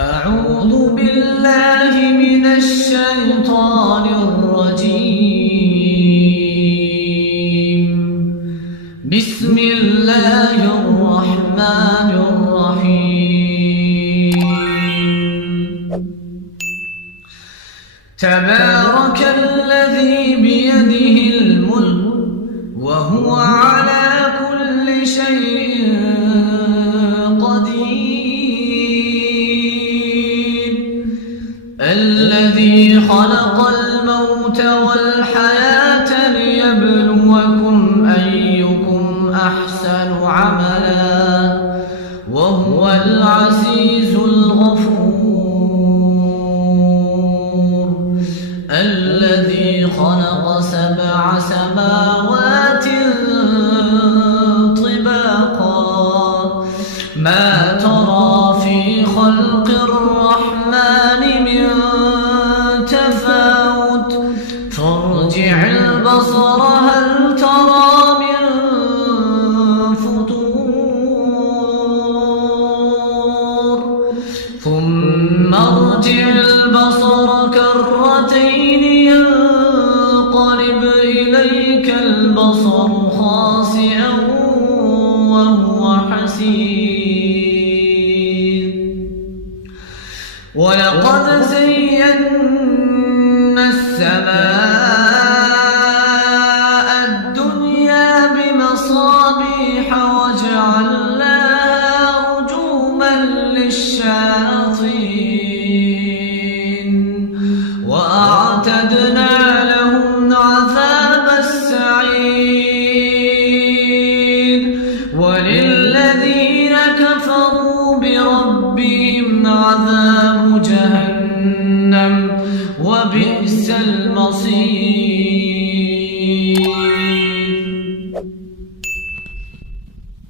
أعوذ بالله من الشيطان الرجيم. بسم الله الرحمن الرحيم. تبارك الذي بيده الملك وهو على كل شيء قدير. الذي خلق الموت والحياة ليبلوكم أيكم أحسن عملا وهو العزيز الغفور. الذي خلق 7 سماوات طباقا ما ترى في خلق الرحمن من تفاوت فارجع البصر هل ترى من فطور ثم ارجع البصر كرتين ينقلب إليك البصر خاسئا وهو حسير. ولقد زينا السماء الدنيا بمصابيح وجعلناها رجوما للشياطين وأعتدنا لهم عذاب السعير. وللذين كفروا بربهم عذاب جهنم وبئس المصير.